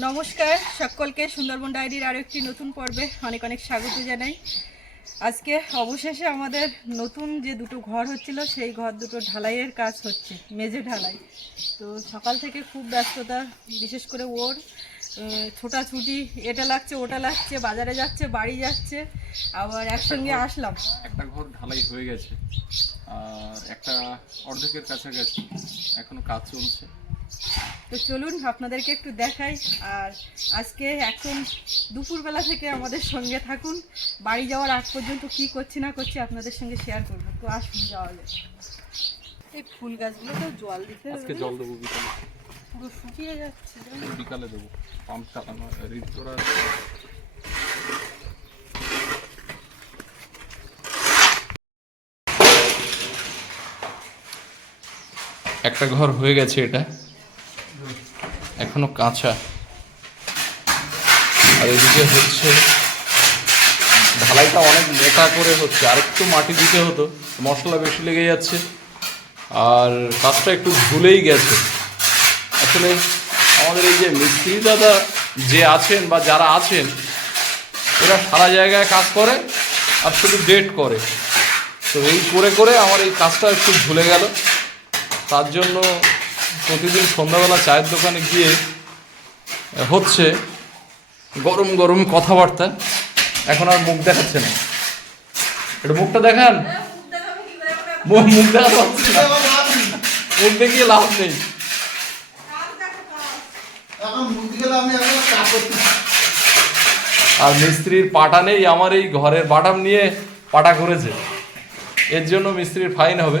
নমস্কার সকলকে সুন্দরবন ডায়েরির আরও একটি নতুন পর্বে অনেক অনেক স্বাগত জানাই। আজকে অবশেষে আমাদের নতুন যে দুটো ঘর হচ্ছিল সেই ঘর দুটো ঢালাইয়ের কাজ হচ্ছে মেঝে ঢালাই। তো সকাল থেকে খুব ব্যস্ততা বিশেষ করে ওর ছোটাছুটি এটা লাগছে ওটা লাগছে বাজারে যাচ্ছে বাড়ি যাচ্ছে আবার একসঙ্গে আসলাম। একটা ঘর ঢালাই হয়ে গেছে আর একটা অর্ধেকের কাছাকাছি এখনও কাজ চলছে। তো চলুন আপনাদেরকে একটু দেখাই। আর আজকে এখন দুপুরবেলা থেকে আমাদের সঙ্গে থাকুন। বাড়ি যাওয়ার আগ পর্যন্ত কি করছি না করছি আপনাদের সঙ্গে শেয়ার করব। তো আসুন যাওয়া যায় এই ফুল গাছগুলো তো জল দিতে আজকে জল দেবো বিকালে। পুরো শুকিয়ে যাচ্ছে বিকালে দেবো। পাম্প চালানো একটা ঘর হয়ে গেছে এটা। এখনও কাঁচা। আর এদিকে হচ্ছে, ঢালাইটা অনেক মোটা করে হচ্ছে, আর একটু মাটি দিতে হতো, মশলা বেশি লেগে যাচ্ছে, আর কাজটা একটু ভুলেই গেছে। আসলে আমাদের এই যে মিস্ত্রি দাদা যে আছেন বা যারা আছেন, এরা সারা জায়গায় কাজ করে আর শুধু ডেট করে। তো এই করে করে আমার এই কাজটা একটু ভুলে গেল। তার জন্য প্রতিদিন সন্ধ্যাবেলা চায়ের দোকানে গিয়ে হচ্ছে গরম গরম কথাবার্তা। এখন আর মুখ দেখাচ্ছে না। একটু মুখটা দেখান। মুখ না। মুখ দেখিয়ে লাভ নেই। আর মিস্ত্রির পাটা নেই আমার এই ঘরের বাটাম নিয়ে পাটা করেছে এর জন্য মিস্ত্রির ফাইন হবে।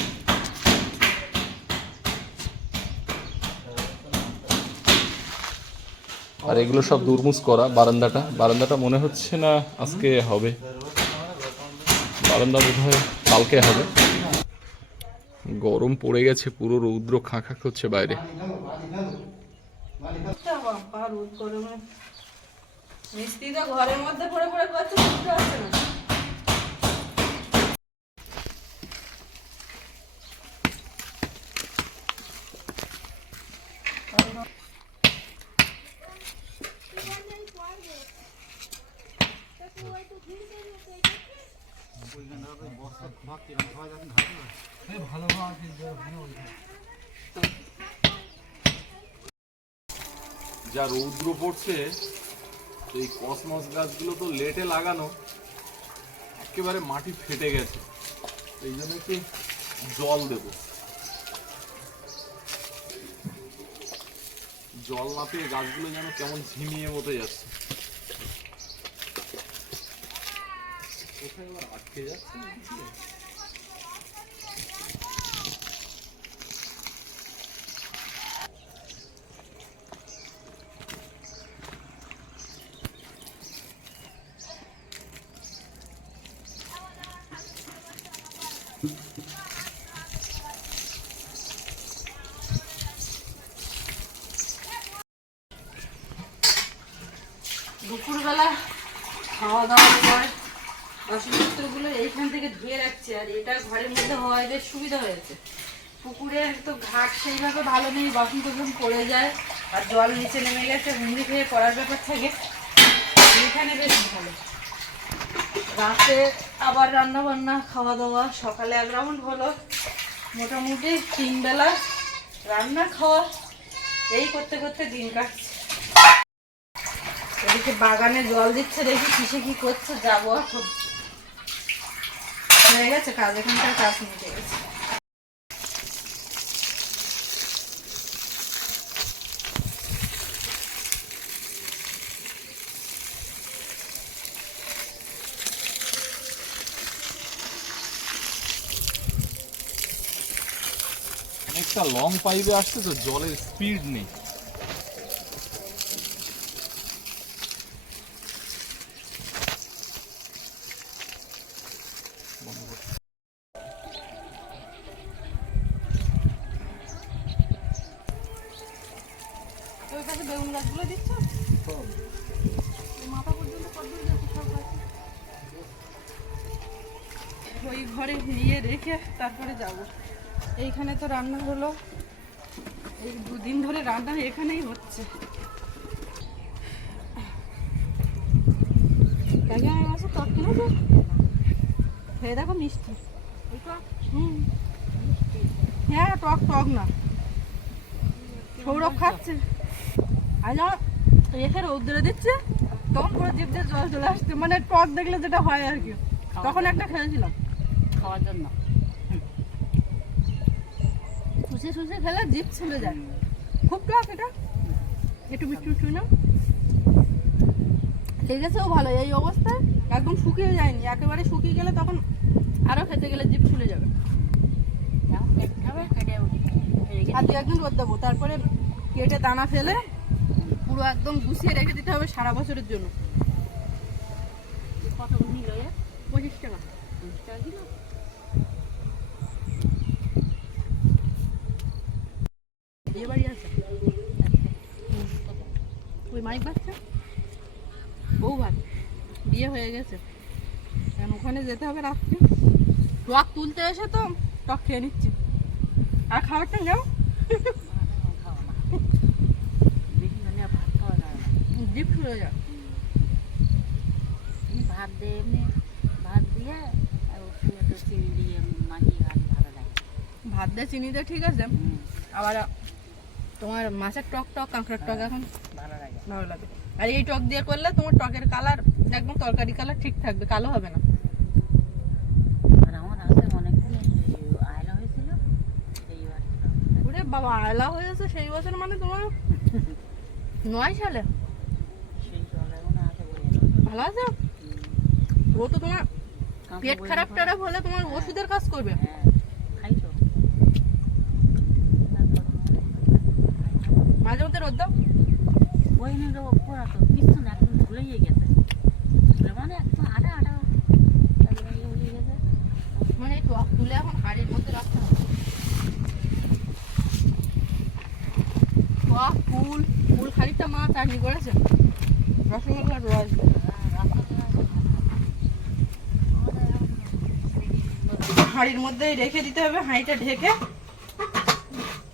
আর এগুলো সব দুরমুজ করা, বারান্দাটা। বারান্দাটা মনে হচ্ছে না আজকে হবে। বারান্দা বোধ হয় কালকে হবে। গরম পড়ে গেছে, পুরো রৌদ্র খাঁখা হচ্ছে বাইরে। তো ঘরের মধ্যে পড়ে পড়ে বুঝতে যা রৌদ্র পড়ছে, এই কসমস গাছগুলো তো লেটে লাগানো, একেবারে মাটি ফেটে গেছে। এই জন্য একটু জল দেব। জল না পেয়ে গাছগুলো যেন কেমন ঝিমিয়ে মতো যাচ্ছে কোথায় আবার দুপুরবেলা খাওয়া দাওয়ার পর বাসনপত্রগুলো এইখান থেকে ধুয়ে রাখছি আর এটা ঘরের মধ্যে হওয়ায় বেশ সুবিধা হয়েছে। পুকুরে তো ঘাট সেইভাবে ভালো নেই, বাসন কুসন পড়ে যায় আর জল নিচে নেমে গেছে, হুমড়ি খেয়ে পড়ার ব্যাপার থাকে। এইখানে বেশ ভালো। রাতে আবার রান্না বান্না খাওয়া দাওয়া সকালে এক রাউন্ড হলো। মোটামুটি তিন বেলা রান্না, খাওয়া, এই করতে করতে দিন কাটছে। এদিকে বাগানে জল দিচ্ছে, দেখি কিসে কি করছে, যাব এখন হয়ে গেছে কাজ, এখানকার কাজ মিটে গেছে। অনেকটা লং পাইপে আসছে, তো জলের স্পিড নেই। ওই ঘরে নিয়ে রেখে তারপরে যাব। এইখানে তো রান্না হলো। এই দুদিন ধরে রান্না এখানেই হচ্ছে। টক কিনেছো খেয়ে দেখো মিষ্টি। হুম। হ্যাঁ টক টক না। সৌরভ খাচ্ছে। রেখে রৌদ্রে দিচ্ছে। তখন পুরো জিভ দিয়ে জল চলে আসছে। মানে টক দেখলে যেটা হয় আর কি। তখন একটা খেয়েছিলাম। খাওয়ার জন্য। শুষে শুষে খেলে জিভ ছুলে যায়। খুব টক এটা। একটু মিষ্টি মিষ্টি না? লেগেছেও ভালো। এই অবস্থায় একদম শুকিয়ে যায়নি। একেবারে শুকিয়ে গেলে তখন আরও খেতে গেলে জিভ ছুলে যাবে। আর দু একদিন রোদ দেবো। তারপরে কেটে দানা ফেলে পুরো একদম গুছিয়ে রেখে দিতে হবে সারা বছরের জন্য। কত নিল? পঁচিশ টাকা। পঞ্চাশ টাকা কিলো? বিয়ে বাড়ি আছে ওই মাইক বাচ্চা বউ ভাত বিয়ে হয়ে গেছে। ওখানে যেতে হবে রাত্রে। টক তুলতে এসে তো টক খেয়ে নিচ্ছি। আর খাবারটা যাও খাওয়া না। বেশি হলে ভাত খাওয়া যায় না। জিপ হয়ে যায় ভাত দিয়ে এমনি ভাত দিয়ে চিনি দিয়ে মাখিয়ে ভালো লাগে। ভাত দিয়ে চিনি দিয়ে ঠিক আছে। আবার তোমার মাছের টক টক কাঁকড়ার টক এখন ভালো লাগে। ভালো লাগে। আর এই টক দিয়ে করলে তোমার টকের কালার একদম তরকারি কালার ঠিক থাকবে কালো হবে না। বাবা আয়লা হয়েছে সেই বছর মানে তোমার নয় সালে? এখন ভালো আছে? ও তো তোমার পেট খারাপ টারাপ হলে তোমার ওষুধের কাজ করবে। হ্যাঁ মাঝে মধ্যে রোদ দাও। ওই নিয়ে পড়া তো কিছু না একদম ভুলে গেছে। মানে মানে টক তুলে এখন হাড়ির মধ্যে রাখতে হবে। টক ফুল ফুল খানিকটা মা চাটনি করেছে। রসগোল্লা রস হাঁড়ির মধ্যে রেখে দিতে হবে হাঁড়িটা ঢেকে।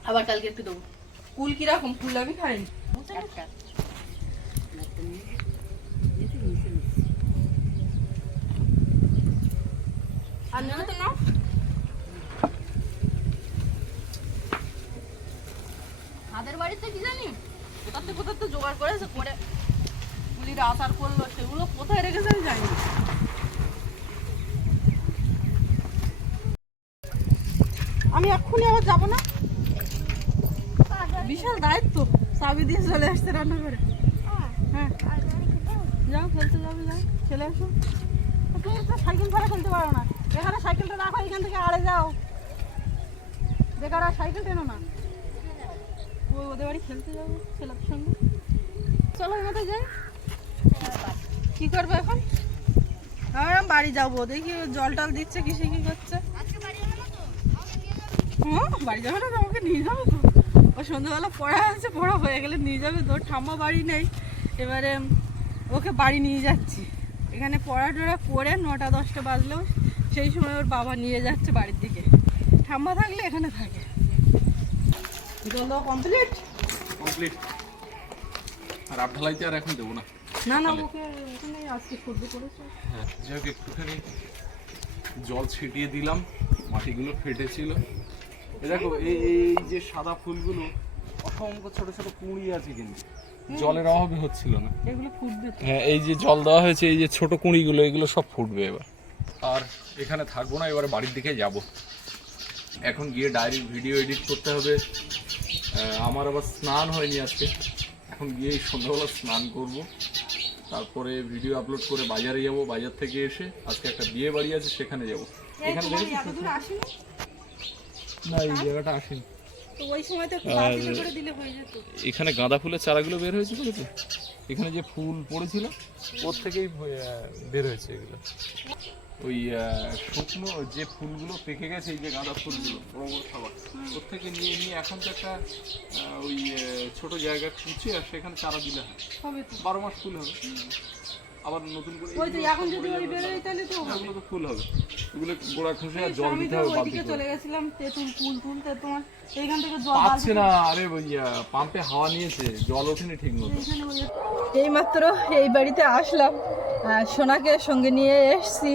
আবার কালকে একটু দেবো। কুল কীরকম? ফুল আমি খাইনি একটা নিচে নিচে নিচে আর নেবে তো না বাড়িতে কি জানি জোগাড় করেছে করে করল সেগুলো কোথায় রেখেছে আমি জানি আমি এক্ষুনি আবার যাব না? বিশাল দায়িত্ব। চাবি দিয়ে চলে আসছে রান্না করে হ্যাঁ। যাও, খেলতে যাবে, যাও। চলে আসো তুমি সাইকেল ছাড়া খেলতে পারো না। এখানে সাইকেলটা রাখো, এখান থেকে আড়ে যাও। বেকার আর সাইকেল টেনো না। ও, ওদের বাড়ি খেলতে যাব ছেলের সঙ্গে। চলো মতো যাই। কি করবে এখন? হ্যাঁ বাড়ি যাব। দেখি জল টল দিচ্ছে, কিসে কি করছে। হ্যাঁ বাড়ি যাবে না আমাকে নিয়ে যাবে তো। ও সন্ধ্যাবেলা পড়া আছে, পড়া হয়ে গেলে নিয়ে যাবে তোর ঠাম্মা বাড়ি নেই। এবারে ওকে বাড়ি নিয়ে যাচ্ছি। এখানে পড়া টড়া করে নটা দশটা বাজলেও সেই সময় ওর বাবা নিয়ে যাচ্ছে বাড়ির দিকে। ঠাম্মা থাকলে এখানে থাকে। কমপ্লিট কমপ্লিট আর আপ ঢালাইতে আর এখন দেবো না। না না ওকে ওখানে আজকে সর্দি করেছে হ্যাঁ যাই একটুখানি জল ছিটিয়ে দিলাম মাটিগুলো ফেটেছিল। দেখো এই এই যে সাদা ফুলগুলো অসংখ্য ছোট ছোট কুঁড়ি আছে কিন্তু। জলের অভাবে হচ্ছিল না। এগুলো ফুটবে হ্যাঁ এই যে জল দেওয়া হয়েছে এই যে ছোট কুঁড়িগুলো এগুলো সব ফুটবে এবার। আর এখানে থাকব না এবারে বাড়ির দিকে যাব। এখন গিয়ে ডায়েরি ভিডিও এডিট করতে হবে। আহ, আমার আবার স্নান হয়নি আজকে। এখন গিয়ে এই সন্ধ্যাবেলা স্নান করব। তারপরে ভিডিও আপলোড করে বাজারে যাব বাজার থেকে এসে আজকে একটা বিয়ে বাড়ি আছে সেখানে যাব। এখানে না এই জায়গাটা আসেনি। তো ওই সময় তো একটু আর- বাতিল করে দিলে হয়ে যেত। এখানে গাঁদা ফুলের চারাগুলো বের হয়েছে তো? এখানে যে ফুল পড়েছিল ওর থেকেই বের হয়েছে এগুলো। ওই শুকনো যে ফুলগুলো পেকে গেছে এই যে গাঁদা ফুলগুলো বড় বড় সবার ওর থেকে নিয়ে নিয়ে এখন তো একটা ওই ছোট জায়গা খুঁজছে আর সেখানে চারা দিলে হয়। বারো মাস ফুল হবে। আবার নতুন করে ওই তো এখন যদি ওই। বেরোয় তাহলে তো এগুলো তো ফুল হবে। এগুলো গোড়া খুঁজে আর জল দিতে হবে বালতি চলে গেছিলাম তেঁতুল ফুল তুলতে তোমার এইখান থেকে জল পাচ্ছে না আরে ওই পাম্পে হাওয়া নিয়েছে জল ওঠেনি ঠিক মতো এইমাত্র এই বাড়িতে আসলাম সোনাকে সঙ্গে নিয়ে এসছি।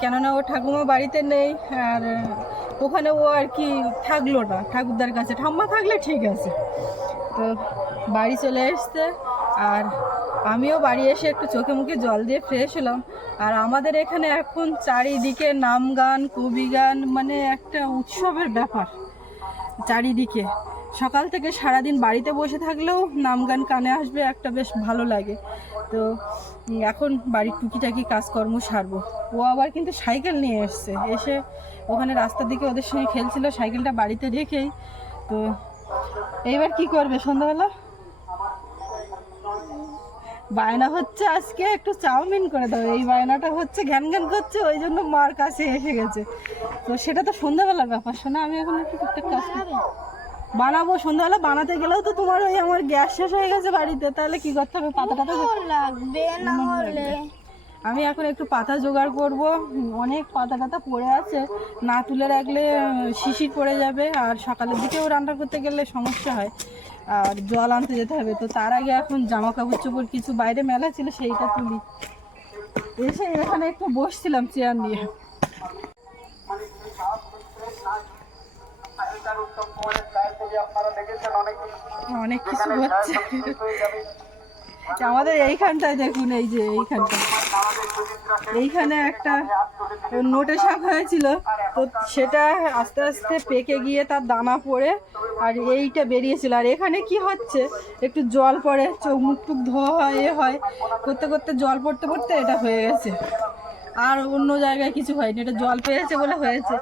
কেননা ও ঠাকুমা বাড়িতে নেই, আর, ওখানে ও আর কি থাকল না, ঠাকুরদার কাছে। ঠাম্মা থাকলে ঠিক আছে। তো বাড়ি চলে এসছে, আর আমিও বাড়ি এসে একটু চোখে মুখে জল দিয়ে ফ্রেশ হলাম। আর আমাদের এখানে এখন চারিদিকে নাম গান, কবি গান মানে একটা উৎসবের ব্যাপার চারিদিকে। সকাল থেকে সারাদিন বাড়িতে বসে থাকলেও নাম গান কানে আসবে, একটা বেশ ভালো লাগে। তো এখন বাড়ির টুকিটাকি কাজকর্ম সারবো। ও আবার কিন্তু সাইকেল নিয়ে এসছে। এসে ওখানে রাস্তার দিকে ওদের সঙ্গে খেলছিল, সাইকেলটা বাড়িতে রেখেই। তো এইবার কি করবে সন্ধ্যাবেলা? বায়না হচ্ছে আজকে একটু চাউমিন করে দাও। এই বায়নাটা হচ্ছে ঘ্যান ঘ্যান করছে, ওই জন্য মার কাছে এসে গেছে। তো সেটা তো সন্ধ্যাবেলার ব্যাপার শোনা আমি এখন একটু টুকটাক কাজ করি। বানাবো সন্ধ্যাবেলা বানাতে গেলেও তো তোমার ওই আমার গ্যাস শেষ হয়ে গেছে বাড়িতে তাহলে কি করতে হবে? পাতা টাতা লাগবে না হলে। আমি এখন একটু পাতা জোগাড় করব। অনেক পাতা টাতা পড়ে আছে। না তুলে রাখলে শিশির পড়ে যাবে। আর সকালের দিকেও রান্না করতে গেলে সমস্যা হয়। আর জল আনতে যেতে হবে। তো তার আগে এখন জামা কাপড় চোপড় কিছু বাইরে মেলা ছিল সেইটা তুলি। এসে এখানে একটু বসছিলাম চেয়ার নিয়ে। অনেক কিছু হচ্ছে। আমাদের এইখানটায় দেখুন এই যে এইখানটা। এইখানে একটা নোটে শাক হয়েছিল তো সেটা আস্তে আস্তে পেকে গিয়ে তার দানা পড়ে আর এইটা বেরিয়েছিল। আর এখানে কি হচ্ছে? একটু জল পড়ে চোখ মুখ টুক ধোয়া হয় এ হয়। করতে করতে জল পড়তে পড়তে এটা হয়ে গেছে। আর অন্য জায়গায় কিছু হয়নি, এটা জল পেয়েছে বলে হয়েছে।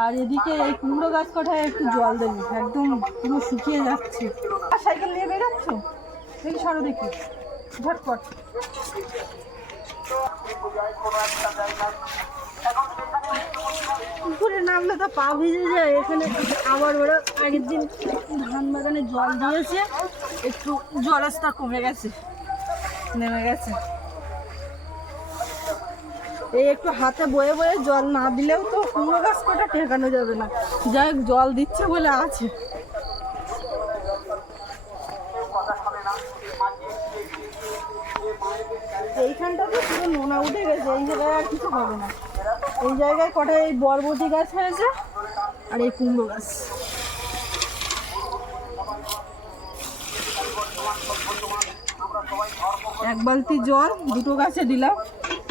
আর এদিকে এই কুমড়ো গাছ কটায় একটু জল দেবো, একদম পুরো শুকিয়ে যাচ্ছে। আর সাইকেল নিয়ে বেরোচ্ছ? দেখি সরো দেখি, ঝটপট। পুকুরে নামলে তো পা ভিজে যায়, এখানে আবার ওরা আগের দিন ধান বাগানে জল দিয়েছে, একটু জলস্তর কমে গেছে, নেমে গেছে। এই একটু হাতে বয়ে বয়ে জল না দিলেও তো কুমড়ো গাছ কটা ঠেকানো যাবে না। যাই জল দিচ্ছে বলে আছে। এইখানটা তো পুরো নোনা উঠে গেছে, এই জায়গায় আর কিছু হবে না। এই জায়গায় বরবটি গাছ হয়েছে আর এই কুমড়ো গাছ। এক বালতি জল দুটো গাছে দিলাম,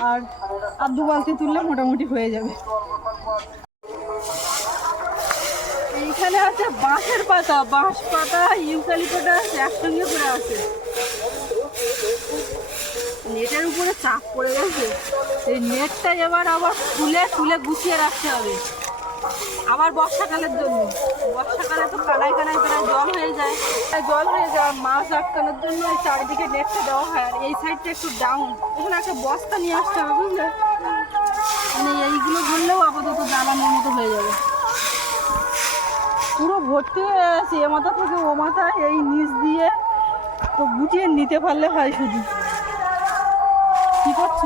আর আর দু বালতি তুললে মোটামুটি হয়ে যাবে। এইখানে আছে বাঁশের পাতা, বাঁশ পাতা ইউক্যালিপটাস একসঙ্গে করে আছে। নেটের উপরে চাপ পড়ে গেছে। এই নেটটা এবার আবার খুলে তুলে গুছিয়ে রাখতে হবে। আবার বর্ষাকালের জন্য। বর্ষাকালে তো কানায় কানায় প্রায় জল হয়ে যায়। তাই জল হয়ে আর মাছ আটকানোর জন্য এই চারিদিকে নেটটা দেওয়া হয়, আর এই সাইডটা একটু ডাউন এখানে একটা বস্তা নিয়ে আসতে হবে, বুঝলে? মানে এইগুলো ধরলেও আপাতত জ্বালানোর মতো হয়ে যাবে। পুরো ভর্তি হয়ে আছে এ মাথা থেকে ও মাথা, এই নিচ দিয়ে তো গুটিয়ে নিতে পারলে হয় শুধু। কি করছ?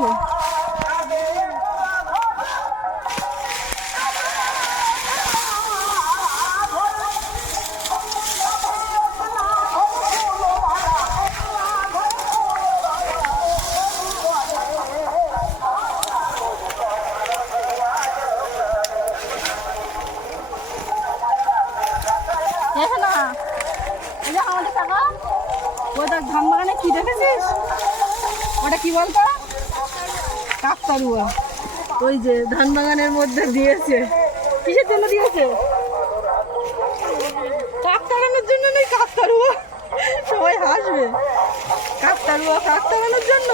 কাকতারুয়া ওই যে ধান বাগানের মধ্যে দিয়েছে। কিসের জন্য দিয়েছে? কাক তাড়ানোর জন্য নেই কাকতারুয়া সবাই হাসবে। কাকতারুয়া কাক তাড়ানোর জন্য?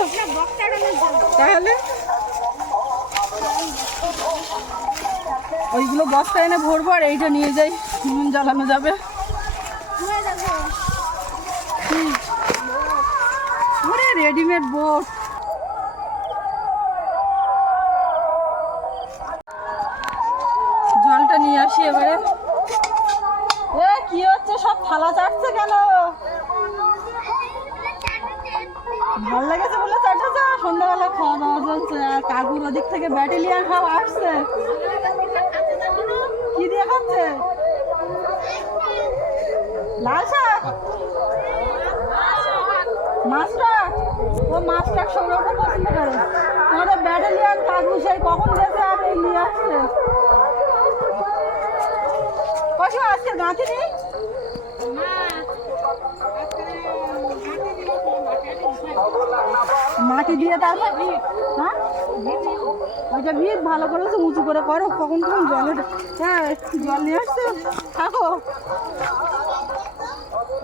তাহলে? ওইগুলো বস্তা এনে ভরবো আর এইটা নিয়ে যাই। নুন জ্বালানো যাবে। রেডিমেড বোট। কষা আজকে নেই? মাটি দিয়ে তারপর হ্যাঁ? ওইটা ভালো করে হচ্ছে উঁচু করে করো, কখন কখন জলে হ্যাঁ জল নিয়ে আসছে থাকো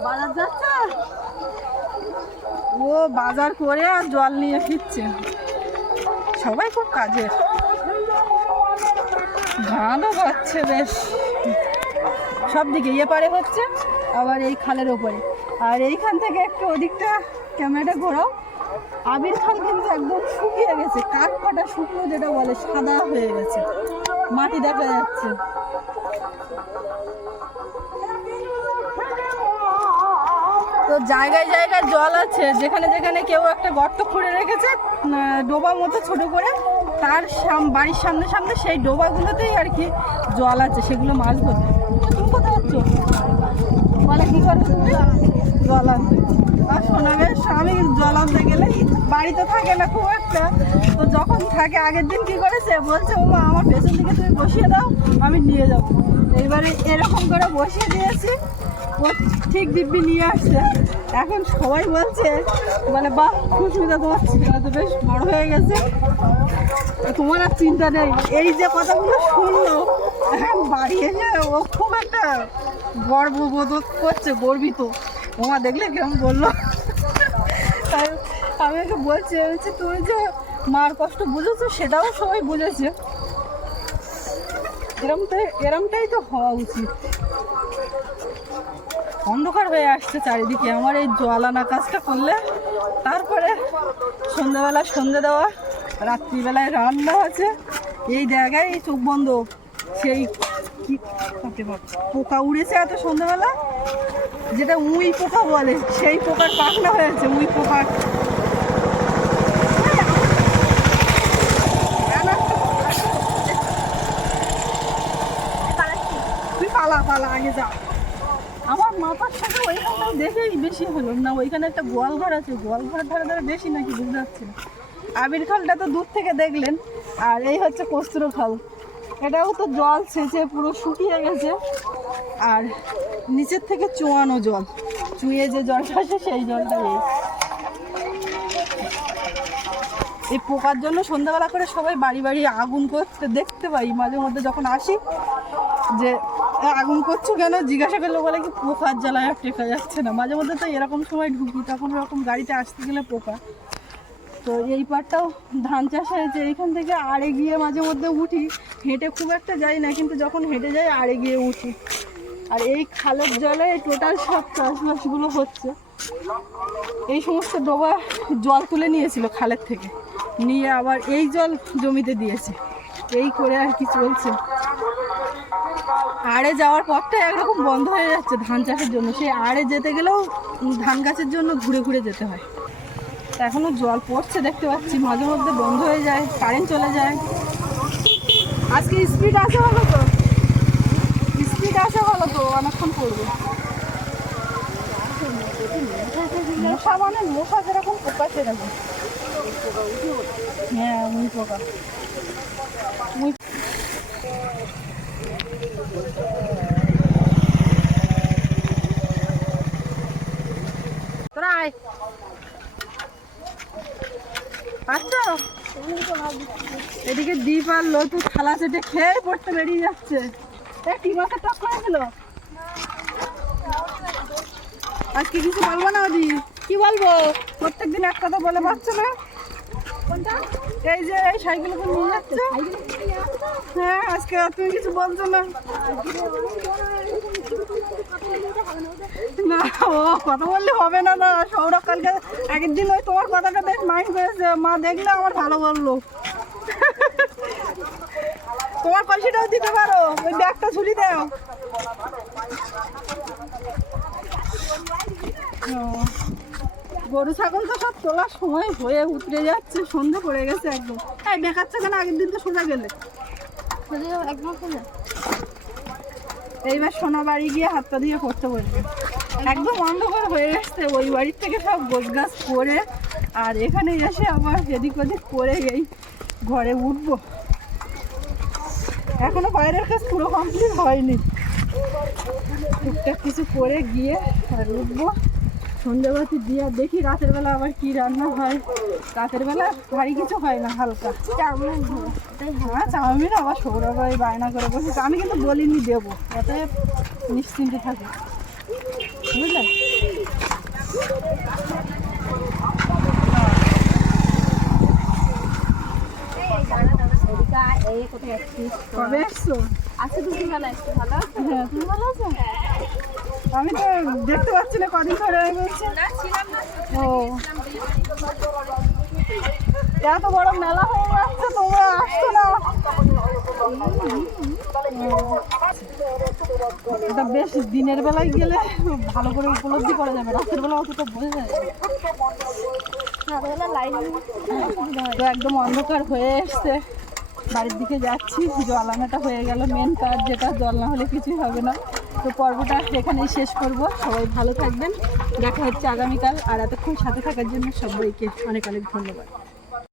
বাজার যাচ্ছে? ও বাজার করে আর জল নিয়ে ফিরছে। সবাই খুব কাজের। ধানও পাচ্ছে বেশ। সব দিকে ইয়ে পারে হচ্ছে, আবার এই খালের ওপরে। আর এইখান থেকে একটু ওদিকটা ক্যামেরাটা ঘোরাও। আবির খাল কিন্তু একদম শুকিয়ে গেছে, কাঠ ফাটা শুকনো যেটা বলে, সাদা হয়ে গেছে। মাটি দেখা যাচ্ছে। তো জায়গায় জায়গায় জল আছে, যেখানে যেখানে কেউ একটা গর্ত খুঁড়ে রেখেছে ডোবা মতো ছোট করে, তার বাড়ির সামনে সামনে সেই ডোবাগুলোতেই আর কি জল আছে, সেগুলো মাছ ধরবে তো তুমি কোথায় যাচ্ছ বলে করো? জল বাড়িতে থাকে না খুব একটা। যখন থাকে, আগের দিন করেছে? বলছে ও মা আমার পেছন দিকে তুমি বসিয়ে দাও, আমি নিয়ে যাব। এইবারে এরকম করে বসিয়ে দিয়েছি। ও ঠিক দিব্যি নিয়ে আসছে। এখন সবাই বলছে মানে বাহ খুশমিতা তোমার ছেলে তো বেশ বড় হয়ে গেছে। তোমার আর চিন্তা নেই। এই যে কথাগুলো শুনলো, এখন বাড়ি এসে ও খুব একটা গর্ববোধ করছে, গর্বিত। তোমার দেখলে কেমন বলল? আমি ওকে বলছি বলছি, তুমি যে মার কষ্ট বুঝেছ, সেটাও সবাই বুঝেছে। এরমটাই এরমটাই তো হওয়া উচিত। অন্ধকার হয়ে আসছে চারিদিকে। আমার এই জল আনা কাজটা করলে, তারপরে সন্ধ্যাবেলা সন্ধে দেওয়া, রাত্রিবেলায় রান্না আছে। এই জায়গায় এই চোখ বন্ধ। সেই কি পোকা উড়েছে এত সন্ধ্যাবেলা? যেটা উই পোকা বলে, সেই পোকার পাখনা হয়েছে উই পোকার পালা পালা, আগে যা। আমার মাথার সাথে ওইখানটাও দেখেই বেশি হলো না, ওইখানে একটা গোয়াল ঘর আছে গোয়াল ঘর ধারে ধারে বেশি নাকি বুঝতে পারছি আবির খালটা তো দূর থেকে দেখলেন, আর এই হচ্ছে কস্তুর খাল এটাও তো জল ছেঁচে পুরো শুকিয়ে গেছে। আর নিচের থেকে চুয়ানো জল। চুয়ে যে জলটা আসে সেই জলটা এই। এই পোকার জন্য সন্ধ্যাবেলা করে সবাই বাড়ি বাড়ি আগুন করতে দেখতে পাই। মাঝে মধ্যে যখন আসি যে "এ, আগুন করছ কেন? জিজ্ঞাসা করলে বলে কি পোকার জ্বালায় টেকা যাচ্ছে না। মাঝে মধ্যে তো এরকম সময় ঢুকি তখন এরকম গাড়িতে আসতে গেলে পোকা। তো এই পাটটাও ধান চাষ হয়েছে এইখান থেকে আড়ে গিয়ে মাঝে মধ্যে উঠি। হেঁটে খুব একটা যাই না, কিন্তু যখন হেঁটে যাই আড়ে গিয়ে উঠি। আর এই খালের জলে টোটাল সব চাষবাসগুলো হচ্ছে। এই সমস্ত ডোবা জল তুলে নিয়েছিল খালের থেকে। নিয়ে আবার এই জল জমিতে দিয়েছে। এই করে আর কি চলছে। আড়ে যাওয়ার পথটা একরকম বন্ধ হয়ে যাচ্ছে ধান চাষের জন্য। সেই আড়ে যেতে গেলেও ধান গাছের জন্য ঘুরে ঘুরে যেতে হয়। এখনও জল পড়ছে দেখতে পাচ্ছি, মাঝে মধ্যে বন্ধ হয়ে যায় কারেন্ট চলে যায়। আজকে স্পিড আছে ভালো তো? স্পিড আছে ভালো তো, অনেকক্ষণ পড়বে। মানে হ্যাঁ উই পোকা। উই তোরা আয় এদিকে দ্বীপ আর লতু থালা চেটে খেয়ে পড়তে বেরিয়ে যাচ্ছে। এ, কি মাছের টক করেছিল আজকে কিছু বলব না ওদি? কি বলব? প্রত্যেকদিন এক কথা বলে পারছ না? এই যে, এই সাইকেলগুলো নিয়ে যাচ্ছে? হ্যাঁ আজকে তুমি কিছু বলছো না। না, ও, কথা বললে হবে না না, সৌরভ কালকে আগের দিন ওই তোমার কথাটা বেশ মাইন্ড মা দেখলে আমার ভালো বলল। তোমার দিতে পারো, ওই ব্যাগটা দাও। গরু, ছাগল তো সব তোলার সময় হয়ে উতরে যাচ্ছে, সন্ধে পড়ে গেছে একদম। এই দেখাচ্ছে কেন আগের দিন তো সোজা গেলে। একদম এইবার সোনা বাড়ি গিয়ে হাত পা দিয়ে করতে বলবে একদম অন্ধকার হয়ে গেছে, ওই বাড়ির থেকে সব গোছ গাছ করে আর এখানে এসে আবার এদিক ওদিক করে এই ঘরে উঠবো। এখনও বাইরের কাজ পুরো কমপ্লিট হয়নি। টুকটাক কিছু করে গিয়ে আর উঠবো। সন্ধ্যেবাতি দিয়ে দেখি রাতের বেলা আবার কি রান্না হয়। রাতের বেলা ভারী কিছু হয় না হালকা। হ্যাঁ চাউমিন আবার সৌরভ ভাই বায়না করে বসেছে। আমি কিন্তু বলিনি দেবো যাতে নিশ্চিন্তে থাকে। বুঝলেন কবে এসছো? আজকে দুপুরবেলা এসছে ভালো হ্যাঁ তুমি ভালো আছো? আমি তো দেখতে পাচ্ছি না কদিন ধরে বলছি ও। এত বড় মেলা হয়ে যাচ্ছে, তোমরা আসছো না। এটা বেশ দিনের বেলায় গেলে ভালো করে উপলব্ধি করা যাবে, রাতের বেলা অতটা বোঝা যায় তো একদম অন্ধকার হয়ে এসছে। বাড়ির দিকে যাচ্ছি জল আনাটা হয়ে গেল মেন কাজ যেটা, জল না হলে কিছুই হবে না। তো পর্বটা এখানেই শেষ করব। সবাই ভালো থাকবেন। দেখা হচ্ছে আগামীকাল। আর এতক্ষণ সাথে থাকার জন্য সবাইকে অনেক অনেক ধন্যবাদ।